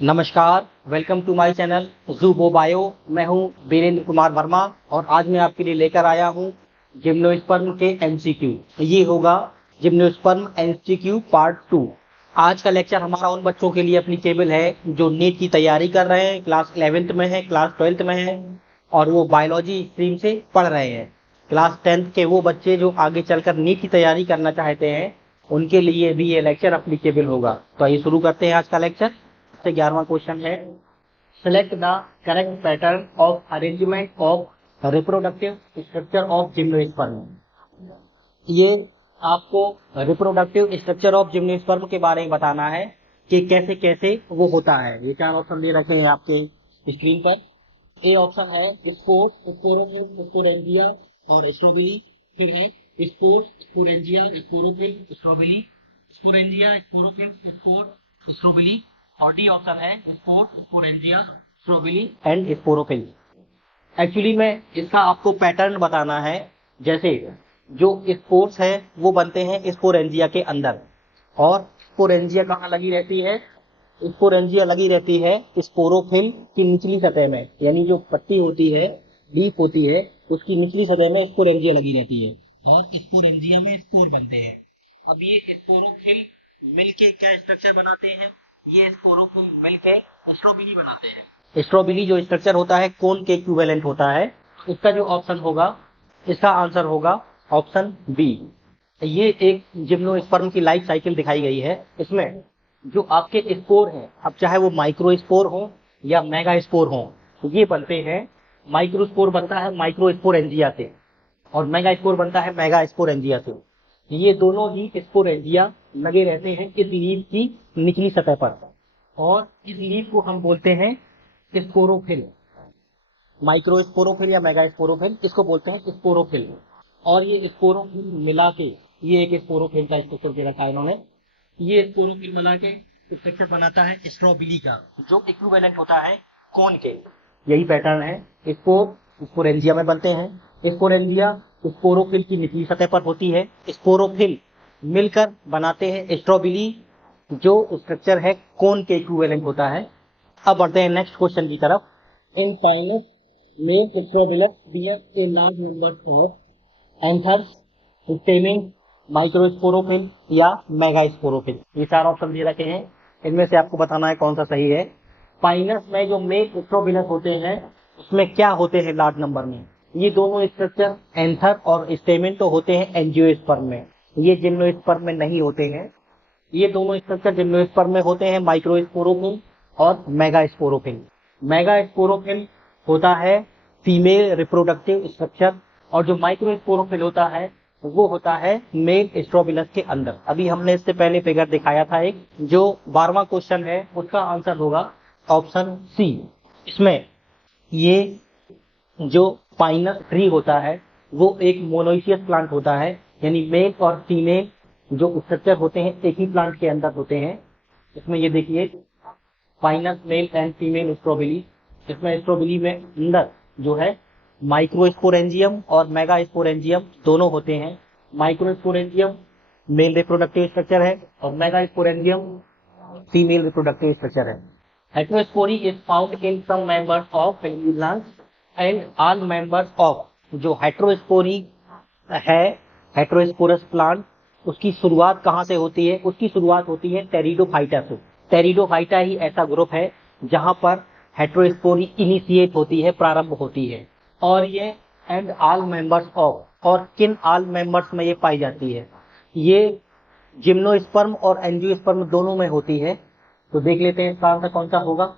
नमस्कार, welcome to my channel Zoobo Bio. मैं हूं वीरेंद्र कुमार वर्मा और आज मैं आपके लिए लेकर आया हूं जिम्नोस्पर्म के एमसीक्यू। ये होगा जिम्नोस्पर्म एमसीक्यू पार्ट 2। आज का लेक्चर हमारा उन बच्चों के लिए एप्लीकेबल है जो नीट की तैयारी कर रहे हैं, क्लास 11th में है, क्लास 12th में है और वो बायोलॉजी स्ट्रीम से पढ़ रहे हैं। क्लास 10th के वो बच्चे जो आगे चलकर नीट की तैयारी करना चाहते हैं, उनके लिए भी ये लेक्चर एप्लीकेबल होगा। तो आइए शुरू करते हैं आज का लेक्चर। 11वां क्वेश्चन है, select the correct pattern of arrangement of reproductive structure of gymnosperm. ये आपको रिप्रोडक्टिव स्ट्रक्चर ऑफ जिम्नोस्पर्म के बारे में बताना है कि कैसे कैसे वो होता है। ये 4 ऑप्शन दे रखे हैं आपके स्क्रीन पर। ए ऑप्शन है स्पोर्स, स्पोरोफिल, स्पोरेंजिया और स्ट्रोबिली। फिर है spores, sporangia, sporophyll, strobili, sporangia, sporophyll, spore, strobili. और डी ऑप्शन है spores, sporangia, strobili and sporophyll. Actually में इसका आपको पैटर्न बताना है। जैसे जो स्पोर्स है वो बनते हैं स्पोरेंजिया के अंदर, और स्पोरेंजिया कहाँ लगी रहती है? स्पोरेंजिया लगी रहती है स्पोरोफिल की निचली सतह में, यानी जो पत्ती होती है, लीफ होती है, उसकी निचली सतह में स्पोरेंजिया लगी रहती है और स्पोरेंजिया में स्पोर बनते हैं। अब ये स्पोरोफिल मिलके क्या स्ट्रक्चर बनाते हैं? ये स्पोरोफिल मिलके स्ट्रोबिली बनाते हैं। स्ट्रोबिली जो स्ट्रक्चर होता है कोन के इक्विवेलेंट होता है। इसका जो ऑप्शन होगा, इसका आंसर होगा ऑप्शन बी। ये एक जिम्नोस्पर्म की लाइफ साइकिल दिखाई गई है। इसमें जो आपके स्पोर हैं, अब चाहे वो माइक्रो स्पोर हो या मेगा स्पोर हो, ये बनते हैं। माइक्रो स्पोर बनता है माइक्रो स्पोरेंजिया से और मेगा स्पोर बनता है मेगा स्पोरेंजिया से। ये दोनों ही स्पोरेंजिया लगे रहते हैं इस लीफ की निचली सतह पर, और इस लीफ को हम बोलते हैं स्पोरोफिल। माइक्रो स्पोरोफिल या मेगा स्पोरोफिल, इसको बोलते हैं स्पोरोफिल। और ये स्पोरोफिल मिला के, ये एक स्पोरोफिल का स्ट्रक्चर दे रखा है इन्होंने। ये स्पोरोफिल मिला के स्ट्रक्चर बनाता है स्ट्रोबिली का, जो इक्विवेलेंट होता है कोन के। यही पैटर्न है। स्पोर स्पोरेंजिया में बनते हैं। स्पोरेंजिया स्पोरोफिल की निचली सतह पर होती है। स्पोरोफिल मिलकर बनाते हैं स्ट्रोबिली, जो स्ट्रक्चर है कोन के इक्विवेलेंट होता है। अब बढ़ते हैं नेक्स्ट क्वेश्चन की तरफ। इन पाइनस में strobilus bear a large number of anthers, stamens, microsporophyll या मेगा स्पोरोफिल। ये 4 ऑप्शन दे रखे हैं, इनमें से आपको बताना है कौन सा सही है। पाइनस में जो मेल स्ट्रोबिलस होते हैं उसमें क्या होते हैं लार्ज नंबर में? ये दोनों स्ट्रक्चर एंथर और स्टेमिन तो होते हैं एंजियोस्पर्म में, ये जिम्नोस्पर्म में नहीं होते हैं। ये दोनों स्ट्रक्चर जिम्नोस्पर्म में होते हैं माइक्रोस्पोरोफिल और मेगा स्पोरोफिल। मेगा स्पोरोफिल होता है फीमेल रिप्रोडक्टिव स्ट्रक्चर, और जो माइक्रोस्पोरोफिल होता है वो होता है मेल स्ट्रोबिलस के अंदर। अभी हमने इससे पहले फिगर दिखाया था एक, जो 12वां क्वेश्चन है उसका आंसर होगा ऑप्शन सी। इसमें ये जो पाइनस ट्री होता है वो एक मोनोइशियस प्लांट होता है, यानी मेल और फीमेल जो स्ट्रक्चर होते हैं एक ही प्लांट के अंदर होते हैं। इसमें ये देखिए पाइनस मेल एंड फीमेल स्ट्रोबिली। इसमें स्ट्रोबिली में अंदर जो है माइक्रोस्पोरेंजियम और मेगा स्पोरेंजियम दोनों होते हैं। माइक्रोस्पोरेंजियम मेल रिप्रोडक्टिव स्ट्रक्चर है और mega sporangium female reproductive structure है। Heterospory is found in some members of plants and all members of. जो हेटेरोस्पोरी है, हेटेरोस्पोरस प्लांट, उसकी शुरुआत कहाँ से होती है? उसकी शुरुआत होती है टेरिडोफाइटा से। टेरिडोफाइटा ही ऐसा ग्रुप है जहां पर हेटेरोस्पोरी इनिशिएट होती है, प्रारंभ होती है। और ये एंड ऑल मेंबर्स ऑफ, और किन ऑल मेंबर्स में ये पाई जाती है? ये जिम्नोस्पर्म और एंजियोस्पर्म दोनों में होती है। तो देख लेते हैं इसका आंसर कौन सा होगा।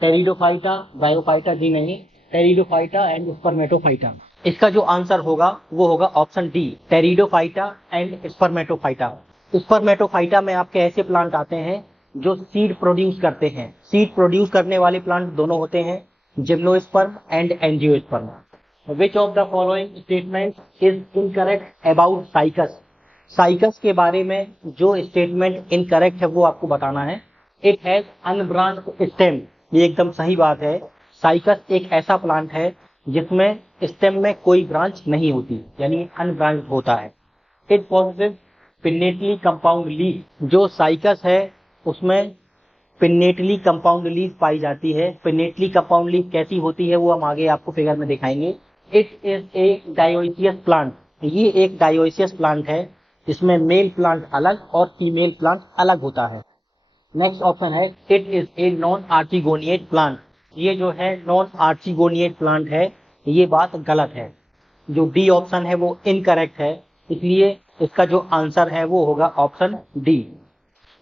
टेरिडोफाइटा, ब्रायोफाइटा, जी नहीं, टेरिडोफाइटा एंड स्पर्मेटोफाइटा। इसका जो आंसर होगा वो होगा option D, pteridophyta and Spermatophyta. Spermatophyta में आपके ऐसे प्लांट आते हैं जो सीड प्रोड्यूस करते हैं। सीड प्रोड्यूस करने वाले प्लांट दोनों होते हैं gymnosperm and angiosperm. Which of the following statement is incorrect about cycas? Cycas के बारे में जो स्टेटमेंट इनकरेक्ट है वो आपको बताना है। इट हैज अनब्रांच्ड स्टेम, ये एकदम सही बात है। साइकस एक ऐसा प्लांट है जिसमें स्टेम में कोई ब्रांच नहीं होती, यानी अनब्रांच्ड होता है। It positive pinnately compound leaf, जो साइकस है उसमें पिन्नेटली कंपाउंड लीफ पाई जाती है। पिन्नेटली कंपाउंड लीफ कैसी होती है वो हम आगे आपको फिगर में दिखाएंगे। इट इज ए डायोइसियस प्लांट, ये एक डायोइसियस प्लांट है जिसमें मेल प्लांट अलग और फीमेल प्लांट अलग होता है। नेक्स्ट ऑप्शन है it is a non archegoniate plant, ये जो है नॉन आर्चिगोनिएट प्लांट है, ये बात गलत है। जो डी ऑप्शन है वो इनकरेक्ट है, इसलिए इसका जो आंसर है वो होगा ऑप्शन डी।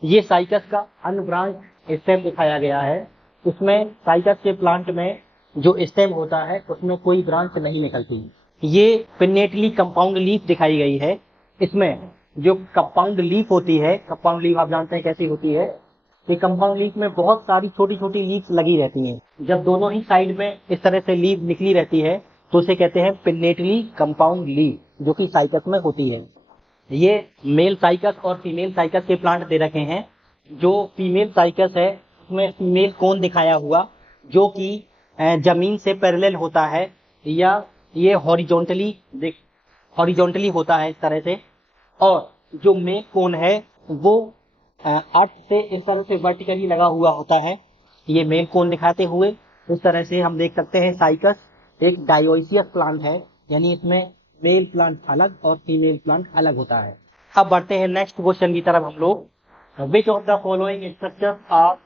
ये साइकस का अनब्रांच स्टेम दिखाया गया है, उसमें साइकस के प्लांट में जो स्टेम होता है उसमें कोई ब्रांच नहीं निकलती। ये पिन्नेटली कंपाउंड लीफ दिखाई गई है, इसमें जो कंपाउंड लीफ होती है, कंपाउंड लीफ आप जानते हैं कैसी होती है, ये कंपाउंड लीफ में बहुत सारी छोटी छोटी लीफ लगी रहती हैं। जब दोनों ही साइड में इस तरह से लीफ निकली रहती है तो उसे कहते हैं पिन्नेटली कंपाउंड लीफ, जो कि साइकस में होती है। ये मेल साइकस और फीमेल साइकस के प्लांट दे रखे हैं। जो फीमेल साइकस है उसमें फीमेल कोन दिखाया हुआ, जो कि जमीन से पैरेलल होता है, या ये हॉरिजॉन्टली होता है इस तरह से। और जो मेल कोन है वो अर्थ से इस तरह से वर्टिकली लगा हुआ होता है। ये मेल कोन दिखाते हुए इस तरह से हम देख सकते हैं साइकस एक डायोइसियस प्लांट है, यानी इसमें मेल प्लांट अलग और फीमेल प्लांट अलग होता है। अब बढ़ते हैं नेक्स्ट क्वेश्चन की तरफ हम लोग। Which of the following structures are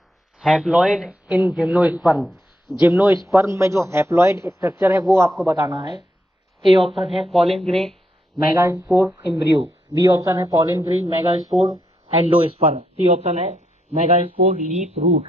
haploid in gymnosperm. Gymnosperm में जो हैप्लॉइड स्ट्रक्चर है वो आपको बताना है। ए ऑप्शन है pollen grain megaspore embryo, B option है pollen grain megaspore endosperm, C option है megaspore leaf root,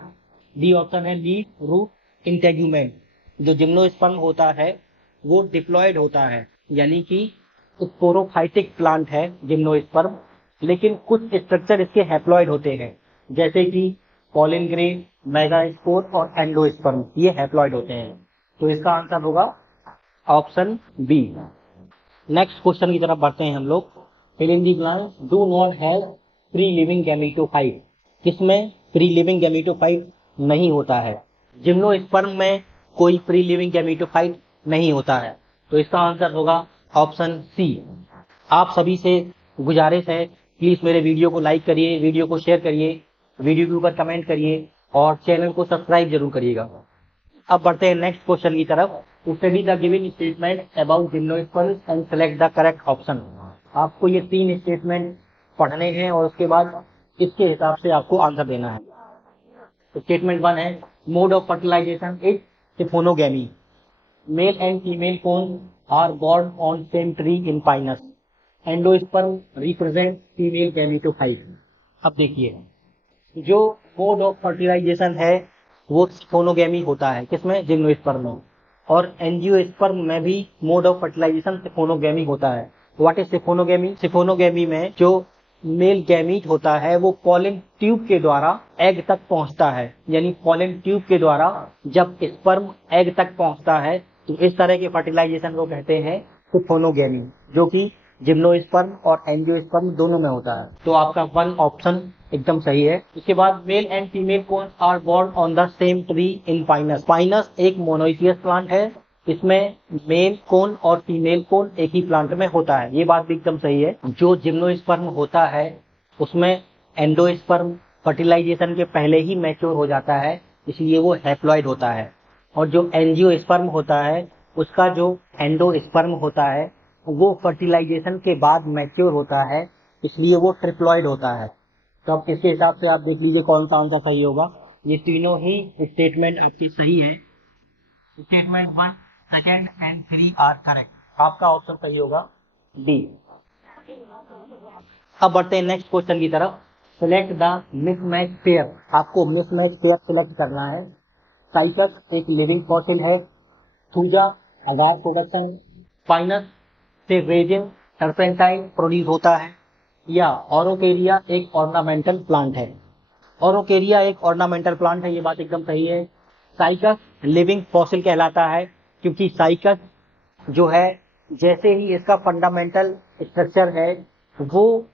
D option है लीफ रूट इंटेग्यूमेंट। जो जिम्नोस्पर्म होता है वो डिप्लॉयड होता है, यानी कि स्पोरोफाइटिक प्लांट है जिम्नोस्पर्म, लेकिन कुछ स्ट्रक्चर इसके हैप्लॉइड होते हैं, जैसे कि पॉलन ग्रेन मेगास्पोर और एंडोस्पर्म, ये हैप्लॉइड होते हैं। तो इसका आंसर होगा ऑप्शन बी। नेक्स्ट क्वेश्चन की तरफ बढ़ते हैं हम लोग। Fill in the blanks do not have free living gametophyte, किसमें फ्री लिविंग गैमेटोफाइट नहीं होता है। जिम्नोस्पर्म में कोई फ्री लिविंग गैमेटोफाइट नहीं होता है, तो इसका आंसर होगा ऑप्शन सी। आप सभी से गुजारिश है प्लीज मेरे वीडियो को लाइक करिए, वीडियो को शेयर करिए, वीडियो के ऊपर कमेंट करिए और चैनल को सब्सक्राइब जरूर करिएगा। अब बढ़ते हैं नेक्स्ट क्वेश्चन की तरफ। Study the given statement about gymnosperm and select the correct option. आपको ये 3 स्टेटमेंट पढ़ने हैं और उसके बाद इसके हिसाब से आपको आंसर देना है। स्टेटमेंट 1 है mode of fertilisation is siphonogamy, male and female cone are born on same tree in pinus, endosperm represent female gametophyte. अब देखिए, जो मोड ऑफ फर्टिलाइजेशन है वो सिफोनोगेमी होता है, किसमें, जिम्नोस्पर्म में। और एंजियोस्पर्म में भी मोड ऑफ फर्टिलाइजेशन सिफोनोगेमी होता है। What is सिफोनोगेमी? सिफोनोगेमी में जो मेल गैमीट होता है वो पॉलन ट्यूब के द्वारा एग तक पहुंचता है, यानी पॉलन ट्यूब के द्वारा जब स्पर्म एग तक पहुंचता है तो इस तरह के फर्टिलाइजेशन को कहते हैं सिफोनोगेमी, जो कि जिम्नोस्पर्म और एंजियोस्पर्म दोनों में होता है। तो आपका 1 ऑप्शन एकदम सही है। इसके बाद male and female cone are born on the same tree in Pinus. Pinus एक मोनोइसियस प्लांट है, इसमें मेल कोन और फीमेल कोन एक ही प्लांट में होता है, ये बात भी एकदम सही है। जो जिम्नोस्पर्म होता है उसमें एंडोस्पर्म फर्टिलाइजेशन के पहले ही मैच्योर हो जाता है, इसलिए वो हैप्लॉइड होता है। और जो एंजियोस्पर्म होता है उसका जो एंडोस्पर्म होता है वो फर्टिलाइजेशन के बाद मैच्योर होता है, इसलिए वो ट्रिप्लॉइड होता है। तो अब इसके हिसाब से आप देख लीजिए कौन सा आंसर सही होगा। ये तीनों ही स्टेटमेंट आपके सही है। Statement 1, 2 and 3 are correct. आपका ऑप्शन सही होगा डी। अब बढ़ते हैं नेक्स्ट क्वेश्चन की तरफ। Select the mismatch pair. आपको मिसमैच पेयर सिलेक्ट करना है। साइकस एक लिविंग फॉसिल है, थूजा अगार प्रोडक्शन, पाइनस से रेजिन टर्पेंटाइन प्रोड्यूस होता है, या ओरोकेरिया एक ऑर्नामेंटल प्लांट है। ओरोकेरिया एक ऑर्नामेंटल प्लांट है, ये बात एकदम सही है। साइकस लिविंग फॉसिल कहलाता है क्योंकि साइकस जो है जैसे ही इसका फंडामेंटल स्ट्रक्चर है वो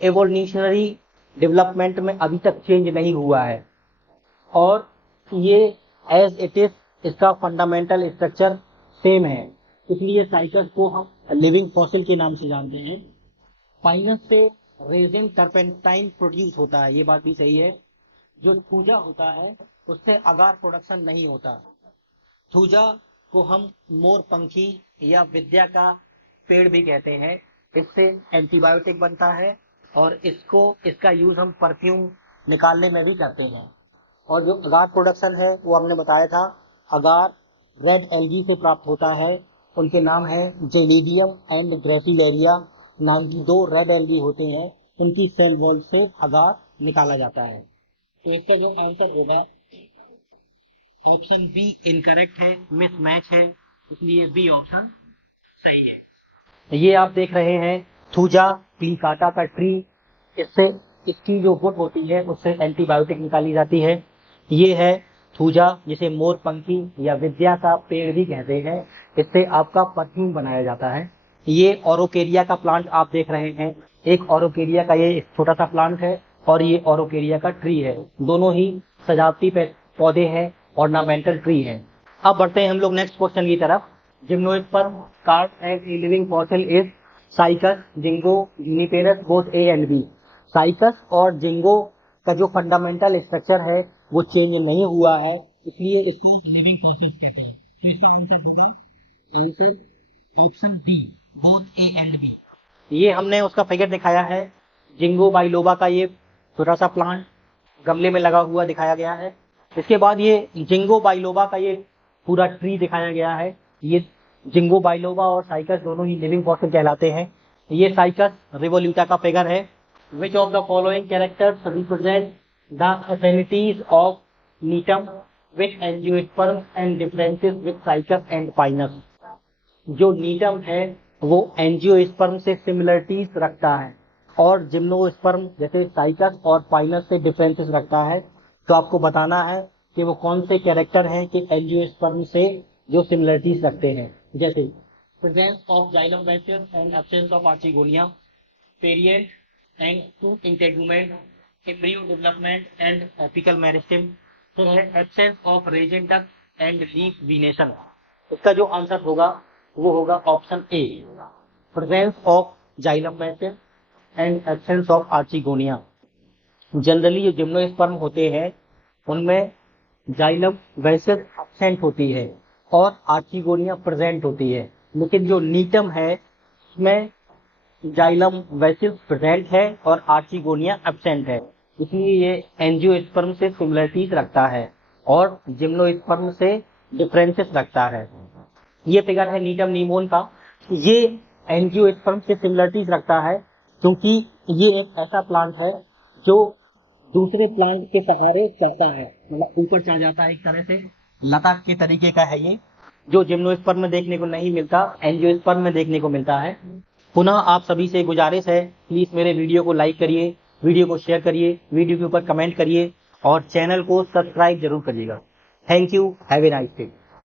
एवोल्यूशनरी डेवलपमेंट में अभी तक चेंज नहीं हुआ है, और ये एज इट इज इसका फंडामेंटल स्ट्रक्चर सेम है, इसलिए साइकस को हम लिविंग फॉसिल के नाम से जानते हैं। पाइनस से रेजिन टर्पेंटाइन प्रोड्यूस होता है, ये बात भी सही है। जो थूजा होता है उससे अगार प्रोडक्शन नहीं होता। थूजा को हम मोर पंखी या विद्या का पेड़ भी कहते हैं। इससे एंटीबायोटिक बनता है और इसका यूज हम परफ्यूम निकालने में भी करते हैं। और जो अगार प्रोडक्शन है वो हमने बताया था, अगार रेड एल्गी से प्राप्त होता है। उनके नाम है gelidium and gracilaria. 92 red algae होते हैं, उनकी सेल वॉल से अगार निकाला जाता है। तो इसका जो आंसर होगा ऑप्शन बी इनकरेक्ट है, मिसमैच है, इसलिए बी ऑप्शन सही है। ये आप देख रहे हैं थूजा प्लिकाटा का ट्री। इससे इसकी जो वुड होती है उससे एंटीबायोटिक निकाली जाती है। ये है थूजा, जिसे मोर पंखी या विद्या का पेड़ भी कहते हैं। इससे आपका परफ्यूम बनाया जाता है। ये ओरोकेरिया का प्लांट आप देख रहे हैं। एक ओरोकेरिया का ये छोटा सा प्लांट है और ये ओरोकेरिया का ट्री है। दोनों ही सजावटी पौधे हैं, ऑर्नामेंटल ट्री है। अब बढ़ते हैं हम लोग नेक्स्ट क्वेश्चन की तरफ। Gymnosperm called and living fossil is cycas, ginkgo, juniperus, both A and B. Cycas और जिंगो का जो फंडामेंटल स्ट्रक्चर है वो चेंज नहीं हुआ है, इसलिए इसको लिविंग फॉसिल्स कहते हैं। तो इसका आंसर होगा answer option B, both A and B. ये हमने उसका फिगर दिखाया है। जिंगो बाइलोबा का ये छोटा सा प्लांट गमले में लगा हुआ दिखाया गया है। इसके बाद ये जिंगो बाइलोबा का ये पूरा ट्री दिखाया गया है। ये जिंगो बाइलोबा और साइकस दोनों ही लिविंग फॉसिल कहलाते हैं। ये साइकस रिवोल्यूटा का फिगर है। Which of the following characters represent the affinities of Netum with angiosperms and differences with Cycas and Pinus? जो नीटम है वो एंजियोस्पर्म से सिमिलरिटीज रखता है और जिम्नोस्पर्म जैसे साइकस और पाइनस से डिफरेंसेस रखता है। तो आपको बताना है कि वो कौन से कैरेक्टर हैं कि एंजियोस्पर्म से जो सिमिलरिटीज रखते हैं। जैसे प्रेजेंस ऑफ जाइलम वैसियस and absence of archegonia, period and tooth integument, embryo development and apical meristem, फिर है absence of radiant duct and leaf venation। इसका जो आंसर होगा वो होगा option A, presence of xylem वैसियस and absence of archegonia. Generally जो gymnosperm होते हैं उनमें जाइलम वैसियस एब्सेंट होती है और आर्चिगोनिया प्रेजेंट होती है, लेकिन जो नीटम है उसमें जाइलम वैसियस प्रेजेंट है और आर्चिगोनिया एब्सेंट है, इसलिए ये एंजियोस्पर्म से सिमिलरिटीज रखता है और जिम्नोस्पर्म से डिफरेंसेस रखता है। ये फिगर है नीटम नीमोन का। ये एंजियोस्पर्म से सिमिलरिटीज रखता है क्योंकि ये एक ऐसा प्लांट है जो दूसरे प्लांट के सहारे चढ़ता है, मतलब ऊपर चढ़ जाता है, एक तरह से लता के तरीके का है ये, जो जिम्नोस्पर्म में देखने को नहीं मिलता, एंजियोस्पर्म में देखने को मिलता है। पुनः आप सभी से गुजारिश है, प्लीज मेरे वीडियो को लाइक करिए, वीडियो को शेयर करिए, वीडियो के ऊपर कमेंट करिए और चैनल को सब्सक्राइब जरूर करिएगा। Thank you, have a nice day.